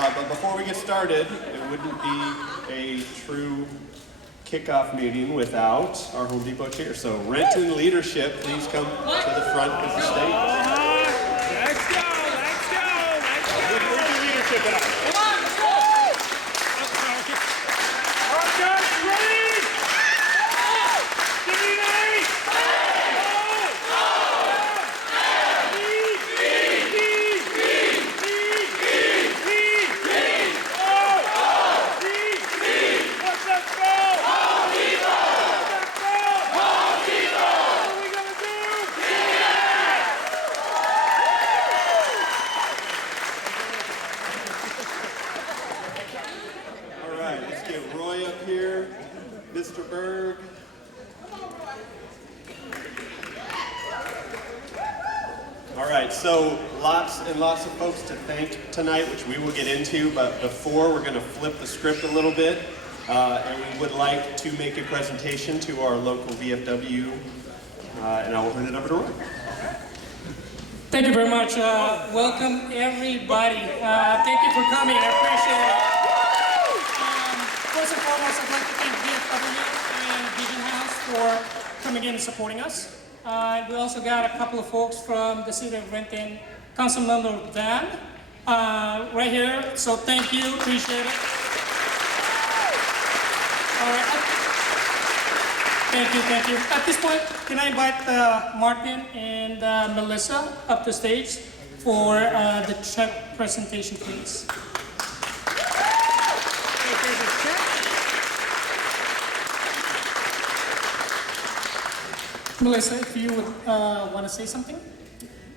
But before we get started, it wouldn't be a true kickoff meeting without our Home Depot cheer. So Renton leadership, please come to the front of the stage. Let's go! Where's your leadership at? Come on, let's go! All right, guys, ready? Give me an 8! Mr. Berg. All right, so lots and lots of folks to thank tonight, which we will get into, but before we're going to flip the script a little bit, and we would like to make a presentation to our local VFW, and I will hand it over to Roy. Thank you very much. Welcome everybody. Thank you for coming. I appreciate it. First and foremost, I'd like to thank VFW and Vision House for coming in and supporting us. We also got a couple of folks from the city of Renton, Councilmember Dan, right here. So thank you, appreciate it. All right. Thank you. At this point, can I invite Martin and Melissa up to stage for the check presentation, please. Melissa, if you would want to say something.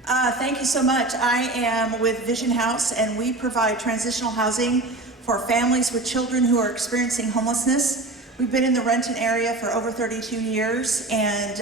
Thank you so much. I am with Vision House, and we provide transitional housing for families with children who are experiencing homelessness. We've been in the Renton area for over 32 years, and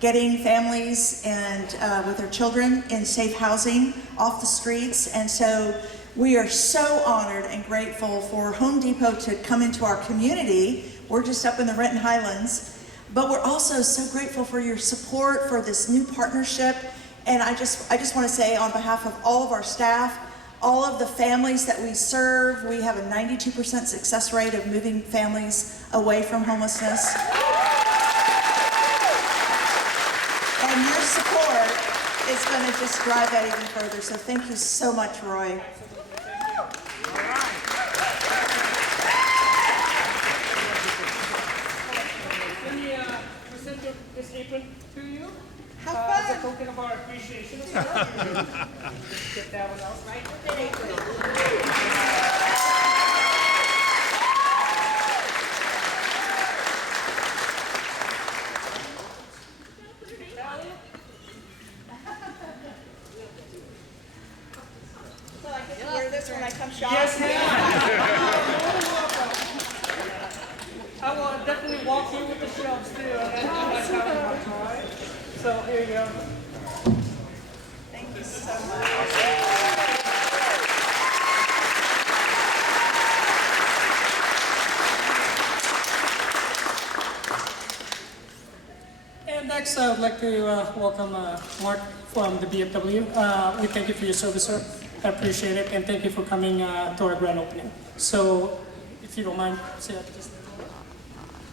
getting families and with their children in safe housing off the streets. And so we are so honored and grateful for Home Depot to come into our community. We're just up in the Renton Highlands. But we're also so grateful for your support for this new partnership. And I just want to say on behalf of all of our staff, all of the families that we serve, we have a 92% success rate of moving families away from homelessness. And your support is going to just drive that even further. So thank you so much, Roy. This apron to you. Have fun. As a token of our appreciation. Get that one out. Right? So I get to wear this when I come shopping? Yes, ma'am. I will definitely walk through with the shelves too. That's how it works, all right? So here you go. Thank you so much. And next, I would like to welcome Mark from the BFW. We thank you for your service, sir. I appreciate it, and thank you for coming to our grand opening. So, if you don't mind, say that just.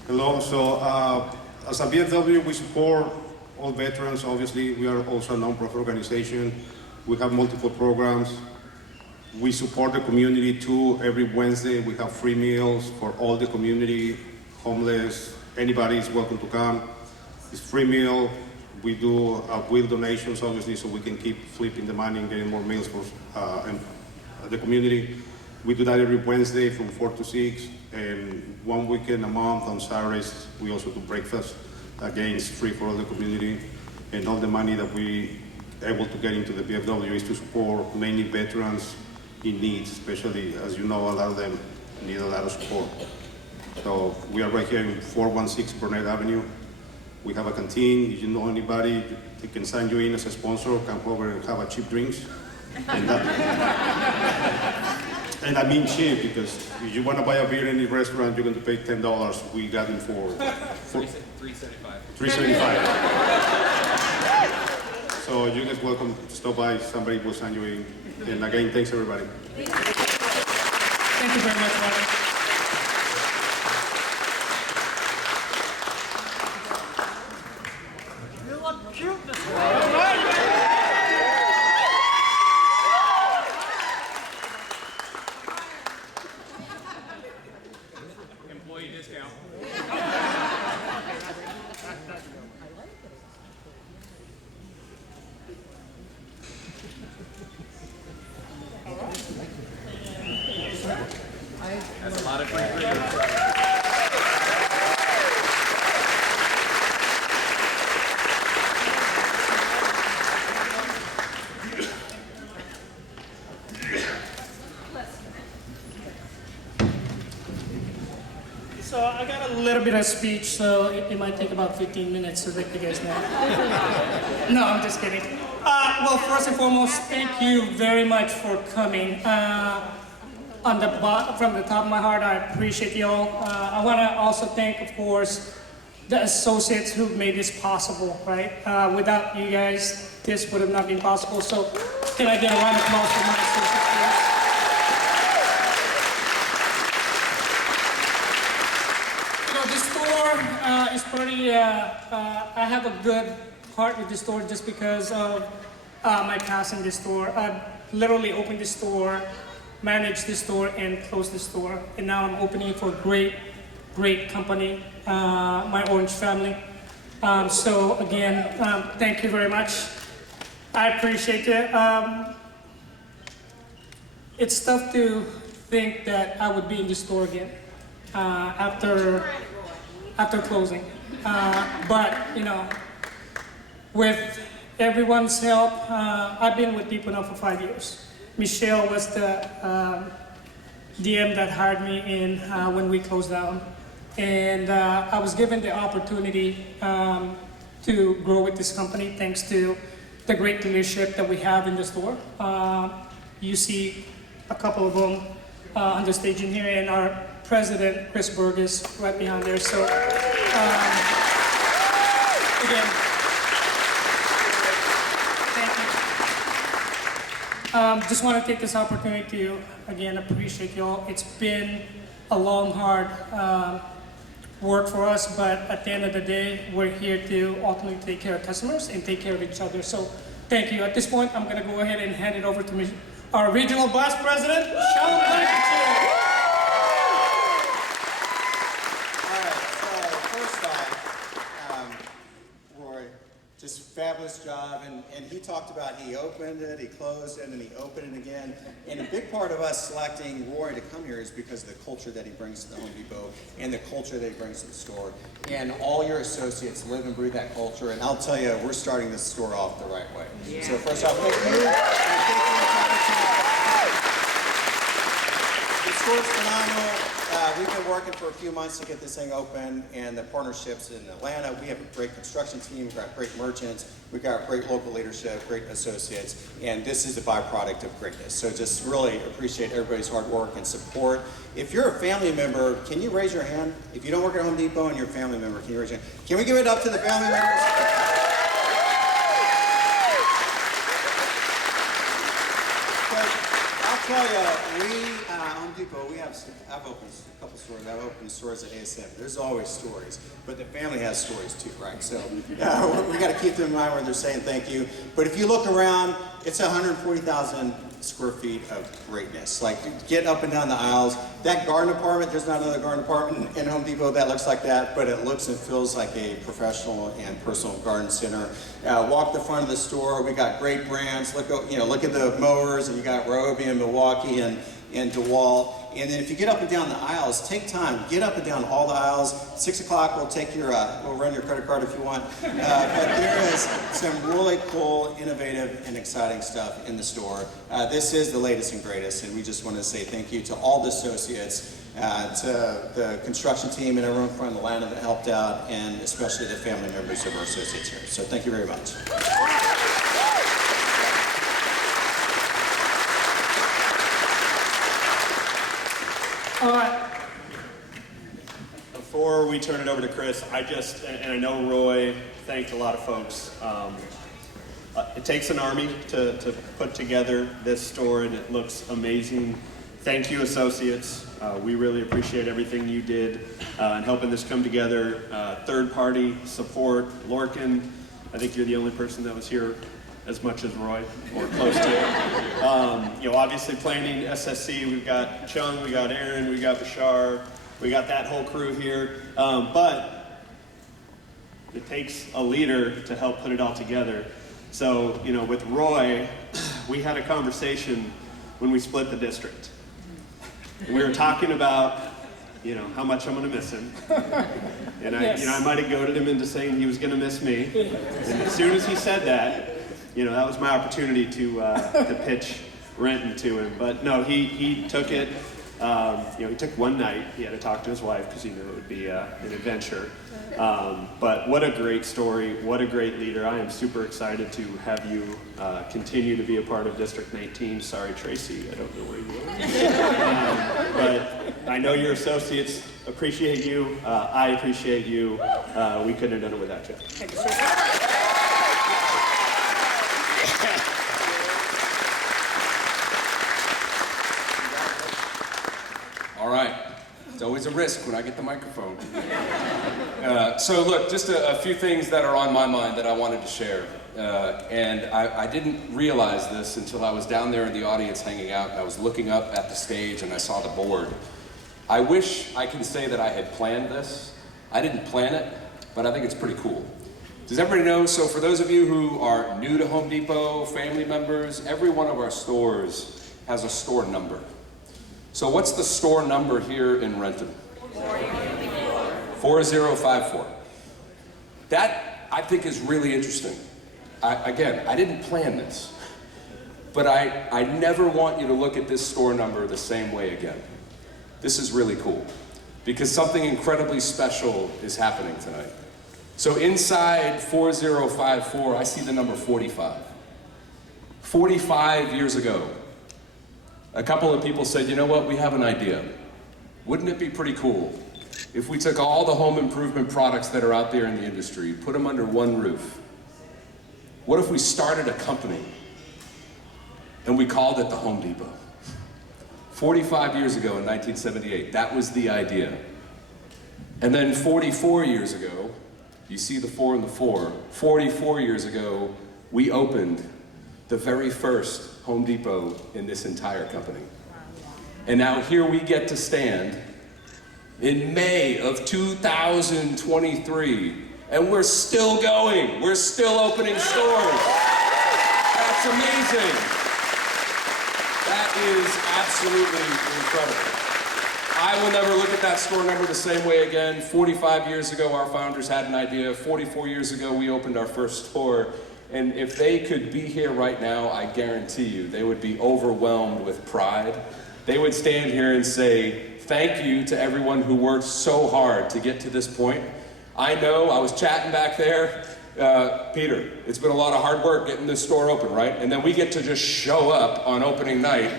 Hello. So, as a BFW, we support all veterans. Obviously, we are also a non-profit organization. We have multiple programs. We support the community too. Every Wednesday, we have free meals for all the community, homeless. Anybody is welcome to come. It's free meal. We do wheel donations, obviously, so we can keep flipping the money and getting more meals for the community. We do that every Wednesday from 4 to 6, and one weekend a month on Saturdays, we also do breakfast. Again, it's free for all the community, and all the money that we able to get into the BFW is to support mainly veterans in need, especially, as you know, a lot of them need a lot of support. So we are right here in 416 Burnett Avenue. We have a canteen. If you know anybody, they can sign you in as a sponsor, come over and have a cheap drinks. And I mean cheap, because if you want to buy a beer in any restaurant, you're going to pay $10. We got them for $3.75. $3.75. So you guys welcome to stop by. Somebody will sign you in. And again, thanks everybody. Thank you very much, Robert. Employee discount. That's a lot of free freedom. So I got a little bit of speech, so it might take about 15 minutes to let you guys know. No, I'm just kidding. Well, first and foremost, thank you very much for coming. From the top of my heart, I appreciate you all. I want to also thank, of course, the associates who made this possible, right? Without you guys, this would have not been possible. So can I get a round of applause for my associates, please? The store is pretty, I have a good heart with the store just because of my past in this store. I literally opened this store, managed this store, and closed the store. And now I'm opening it for a great company, my Orange family. So again, thank you very much. I appreciate it. It's tough to think that I would be in the store again after closing. But, you know, with everyone's help, I've been with people now for 5 years. Michelle was the DM that hired me in when we closed down. And I was given the opportunity to grow with this company thanks to the great leadership that we have in the store. You see a couple of them on the stage in here, and our president, Chris Burgess, right behind there. So, again, thank you. Just want to take this opportunity to, again, appreciate you all. It's been a long, hard work for us, but at the end of the day, we're here to ultimately take care of customers and take care of each other. So, thank you. At this point, I'm going to go ahead and hand it over to our regional vice president, Sean Blankenship. Just fabulous job, and he talked about he opened it, he closed it, and he opened it again. And a big part of us selecting Roy to come here is because of the culture that he brings to the Home Depot and the culture that he brings to the store. And all your associates live and breathe that culture, and I'll tell you, we're starting this store off the right way. Yeah. So first off, thank you. The store's phenomenal. We've been working for a few months to get this thing open, and the partnerships in Atlanta. We have a great construction team, we've got great merchants, we've got great local leadership, great associates, and this is a byproduct of greatness. So just really appreciate everybody's hard work and support. If you're a family member, can you raise your hand? If you don't work at Home Depot and you're a family member, can you raise your hand? Can we give it up to the family members? I'll tell you, Home Depot, I've opened a couple stores. I've opened stores at ASM. There's always stories, but the family has stories too, right? So we got to keep them in mind when they're saying thank you. But if you look around, it's 140,000 square feet of greatness. Like, get up and down the aisles. That garden department, there's not another garden department in Home Depot that looks like that, but it looks and feels like a professional and personal garden center. Walk the front of the store. We got great brands. Look at the mowers, and you got Ryobi and Milwaukee and DeWalt. And then if you get up and down the aisles, take time, get up and down all the aisles. 6 o'clock, we'll run your credit card if you want. But there is some really cool, innovative, and exciting stuff in the store. This is the latest and greatest, and we just want to say thank you to all the associates, to the construction team and everyone from Atlanta that helped out, and especially the family members of our associates here. So thank you very much. All right. Before we turn it over to Chris, and I know Roy thanked a lot of folks. It takes an army to put together this store, and it looks amazing thank you, associates. We really appreciate everything you did in helping this come together. Third-party support, Lorcan. I think you're the only person that was here as much as Roy, or close to it. You know, obviously planning SSC, we've got Chung, we got Aaron, we got Bashar, we got that whole crew here. But it takes a leader to help put it all together. So, you know, with Roy, we had a conversation when we split the district. We were talking about, you know, how much I'm gonna miss him. And Yes. I might have goaded him into saying he was gonna miss me. And as soon as he said that, you know, that was my opportunity to pitch Renton to him. But no, he took it. You know, he took one night. He had to talk to his wife because he knew it would be an adventure. But what a great story. What a great leader. I am super excited to have you continue to be a part of District 19. Sorry, Tracy, I don't know where you are. But I know your associates appreciate you. I appreciate you. We couldn't have done it without you. Thank you so much. All right. It's always a risk when I get the microphone. So look, just a few things that are on my mind that I wanted to share. And I didn't realize this until I was down there in the audience hanging out, and I was looking up at the stage and I saw the board. I wish I could say that I had planned this. I didn't plan it, but I think it's pretty cool. Does everybody know? So for those of you who are new to Home Depot, family members, every one of our stores has a store number. So what's the store number here in Renton? 4054. That, I think, is really interesting. Again, I didn't plan this, but I never want you to look at this store number the same way again. This is really cool, because something incredibly special is happening tonight. So inside 4054, I see the number 45. 45 years ago, a couple of people said, you know what, we have an idea. Wouldn't it be pretty cool if we took all the home improvement products that are out there in the industry, put them under one roof? What if we started a company and we called it the Home Depot? 45 years ago in 1978, that was the idea. And then 44 years ago, you see the 4 and the 4, 44 years ago, we opened the very first Home Depot in this entire company. And now here we get to stand in May of 2023, and we're still going. We're still opening stores. That's amazing. That is absolutely incredible. I will never look at that store number the same way again. 45 years ago, our founders had an idea. 44 years ago, we opened our first store. And if they could be here right now, I guarantee you, they would be overwhelmed with pride. They would stand here and say, thank you to everyone who worked so hard to get to this point. I know, I was chatting back there, Peter, it's been a lot of hard work getting this store open, right? And then we get to just show up on opening night,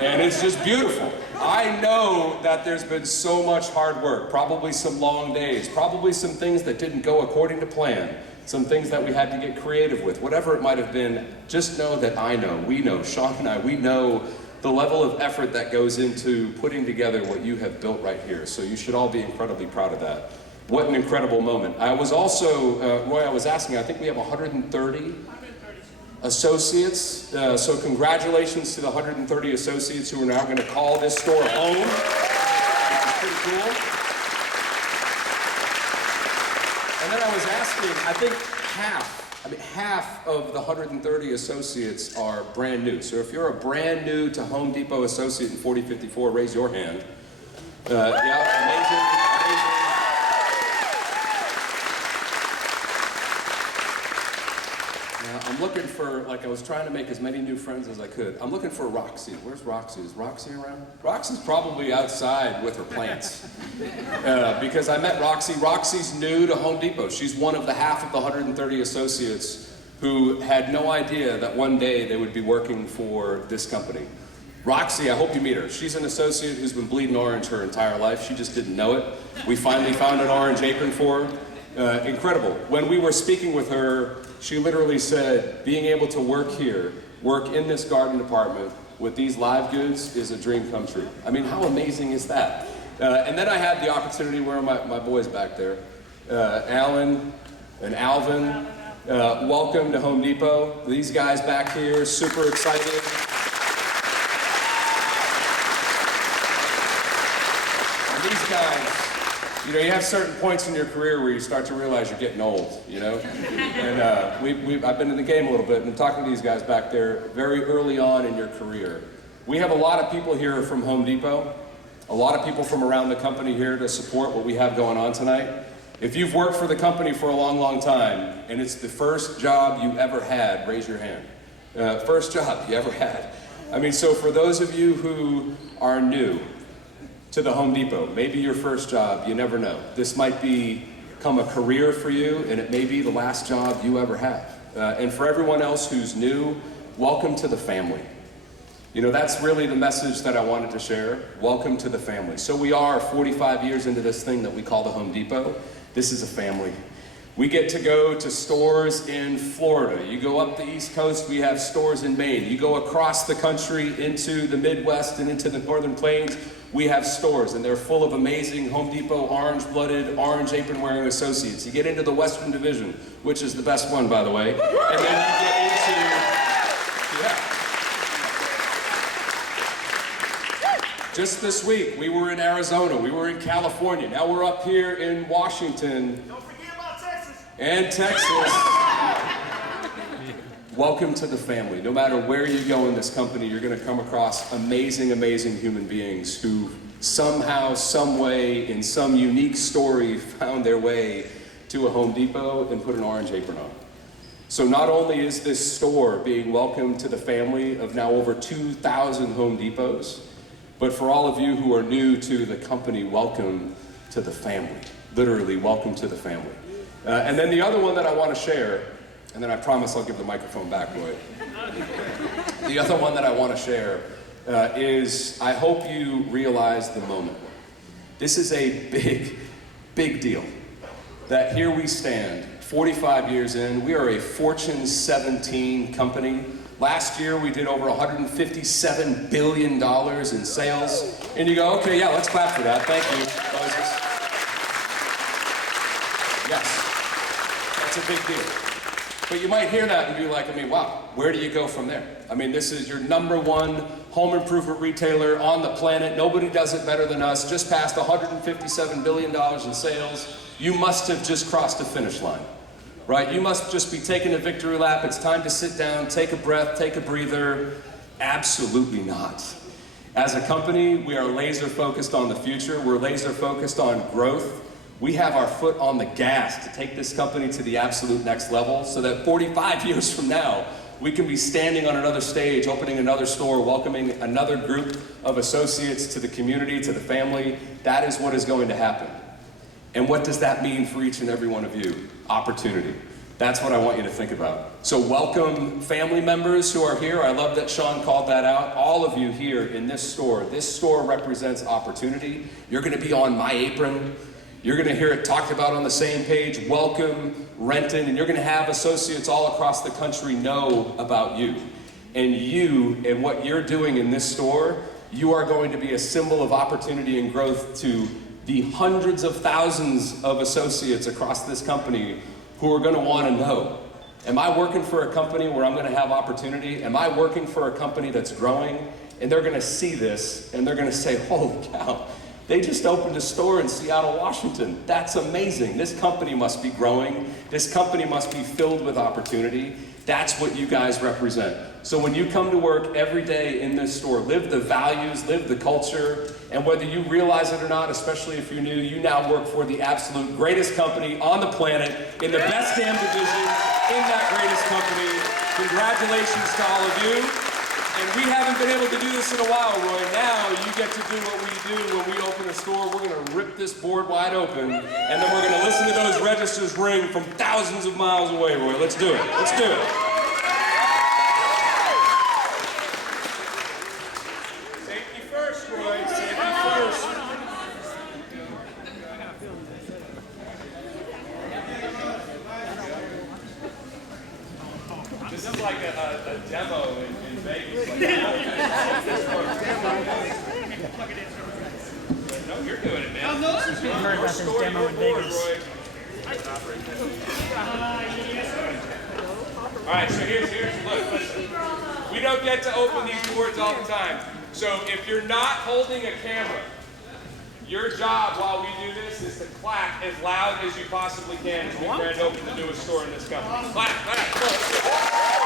and it's just beautiful. I know that there's been so much hard work, probably some long days, probably some things that didn't go according to plan, some things that we had to get creative with, whatever it might have been. Just know that I know, we know, Sean and I, we know the level of effort that goes into putting together what you have built right here. So you should all be incredibly proud of that. What an incredible moment. I was also, Roy, I was asking, I think we have 130 associates. So congratulations to the 130 associates who are now going to call this store home, which is pretty cool. And then I was asking, I think half of the 130 associates are brand new. So if you're a brand new to Home Depot associate in 4054, raise your hand. Yeah, amazing. I'm looking for, like, I was trying to make as many new friends as I could. I'm looking for Roxy. Where's Roxy? Is Roxy around? Roxy's probably outside with her plants. Because I met Roxy. Roxy's new to Home Depot. She's one of the half of the 130 associates who had no idea that one day they would be working for this company. Roxy, I hope you meet her. She's an associate who's been bleeding orange her entire life. She just didn't know it. We finally found an orange apron for her. Incredible. When we were speaking with her, she literally said, being able to work here, work in this garden department, with these live goods is a dream come true. I mean, how amazing is that? And then I had the opportunity, where are my boys back there? Alan and Alvin, welcome to Home Depot. These guys back here, super excited. And these guys, you know, you have certain points in your career where you start to realize you're getting old, you know? And I've been in the game a little bit, and I'm talking to these guys back there very early on in your career. We have a lot of people here from Home Depot, a lot of people from around the company here to support what we have going on tonight. If you've worked for the company for a long, long time, and it's the first job you ever had, raise your hand. First job you ever had. I mean, so for those of you who are new to the Home Depot, maybe your first job, you never know. This might become a career for you, and it may be the last job you ever have. And for everyone else who's new, welcome to the family. You know, that's really the message that I wanted to share. Welcome to the family. So we are 45 years into this thing that we call the Home Depot. This is a family. We get to go to stores in Florida. You go up the East Coast, we have stores in Maine. You go across the country into the Midwest and into the Northern Plains, we have stores, and they're full of amazing Home Depot orange-blooded, orange apron-wearing associates. You get into the Western Division, which is the best one, by the way, and then you get into, yeah. Just this week, we were in Arizona, we were in California, now we're up here in Washington. Don't forget about Texas. And Texas. Welcome to the family. No matter where you go in this company, you're going to come across amazing, amazing human beings who somehow, some way, in some unique story, found their way to a Home Depot and put an orange apron on. So not only is this store being welcomed to the family of now over 2,000 Home Depots, but for all of you who are new to the company, welcome to the family. Literally, welcome to the family. And then the other one that I want to share, and then I promise I'll give the microphone back, Roy. The other one that I want to share is, I hope you realize the moment. This is a big, big deal. That here we stand, 45 years in, we are a Fortune 17 company. Last year, we did over $157 billion in sales. And you go, okay, yeah, let's clap for that. Thank you, Moses. Yes, that's a big deal. But you might hear that and be like, I mean, wow, where do you go from there? I mean, this is your #1 home improvement retailer on the planet. Nobody does it better than us. Just passed $157 billion in sales. You must have just crossed the finish line. Right? You must just be taking a victory lap. It's time to sit down, take a breath, take a breather. Absolutely not. As a company, we are laser focused on the future. We're laser focused on growth. We have our foot on the gas to take this company to the absolute next level so that 45 years from now, we can be standing on another stage, opening another store, welcoming another group of associates to the community, to the family. That is what is going to happen. And what does that mean for each and every one of you? Opportunity. That's what I want you to think about. So welcome family members who are here. I love that Sean called that out. All of you here in this store. This store represents opportunity. You're going to be on my apron. You're going to hear it talked about on the same page. Welcome Renton. And you're going to have associates all across the country know about you. And you and what you're doing in this store, you are going to be a symbol of opportunity and growth to the hundreds of thousands of associates across this company who are going to want to know, am I working for a company where I'm going to have opportunity? Am I working for a company that's growing? And they're going to see this and they're going to say, holy cow, they just opened a store in Seattle, Washington. That's amazing. This company must be growing. This company must be filled with opportunity. That's what you guys represent. So when you come to work every day in this store, live the values, live the culture, and whether you realize it or not, especially if you're new, you now work for the absolute greatest company on the planet, in the best damn division, in that greatest company. Congratulations to all of you. And we haven't been able to do this in a while, Roy. Now you get to do what we do when we open a store. We're going to rip this board wide open, and then we're going to listen to those registers ring from thousands of miles away, Roy. Let's do it. Let's do it. Safety first, Roy. Safety first. This is like a demo in Vegas. Like, No, you're doing it, man. Oh, no, This is your heard about this story, demo your in board, Vegas. Roy. yes, sir. All right, so here's look, listen. We don't get to open these boards all the time. So if you're not holding a camera, your job while we do this is to clap as loud as you possibly can as we grand open the newest store in this company. Clap, clap.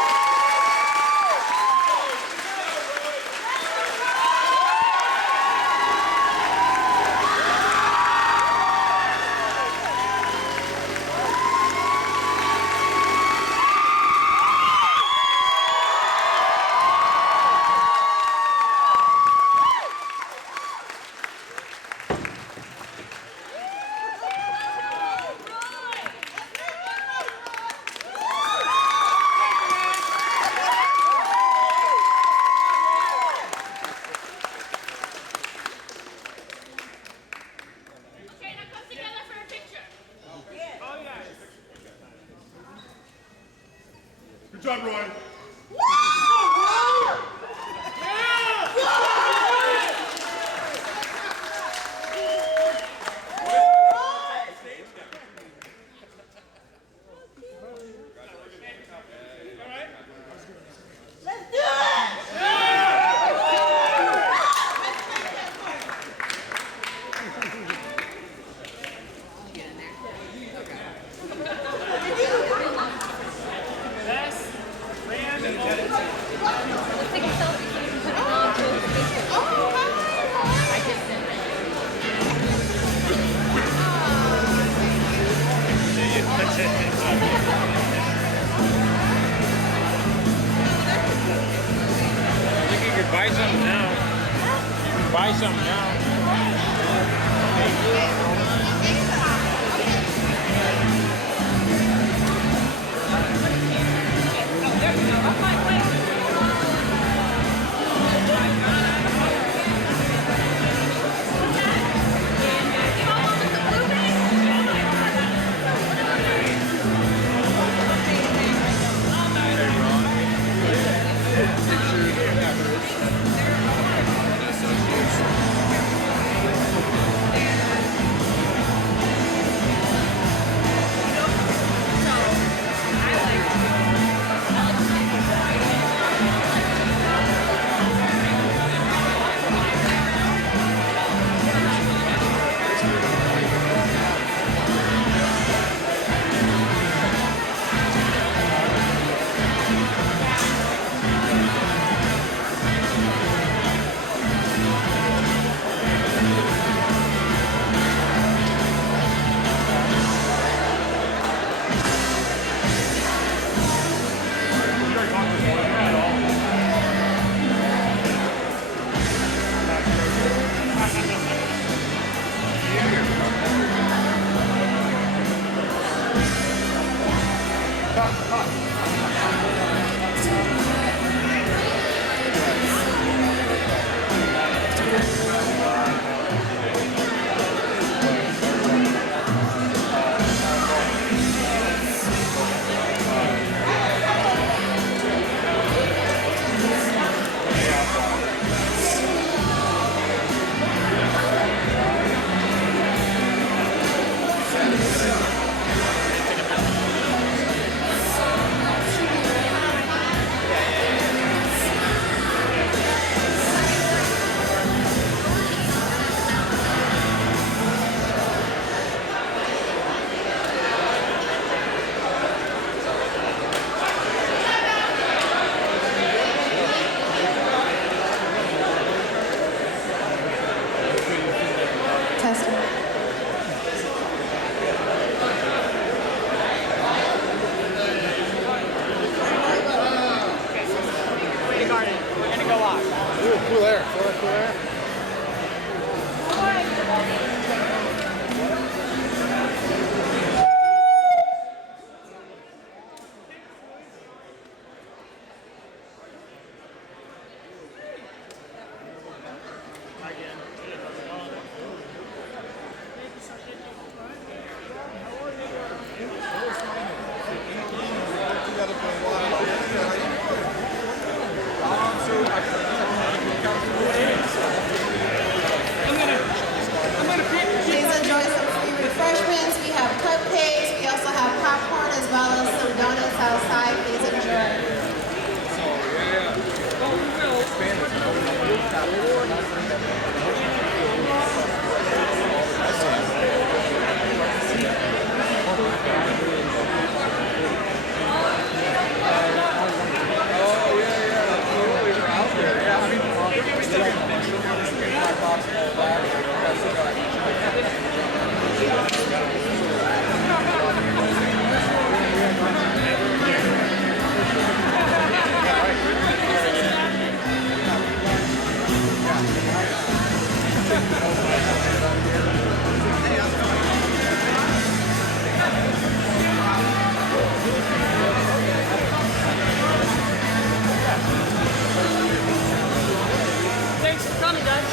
Okay, now come together for a picture. Good job, Roy. Let's take a selfie so we can put it on Facebook. I just sent it. I think you could buy something now. You can buy something now. I like Thanks for coming, guys.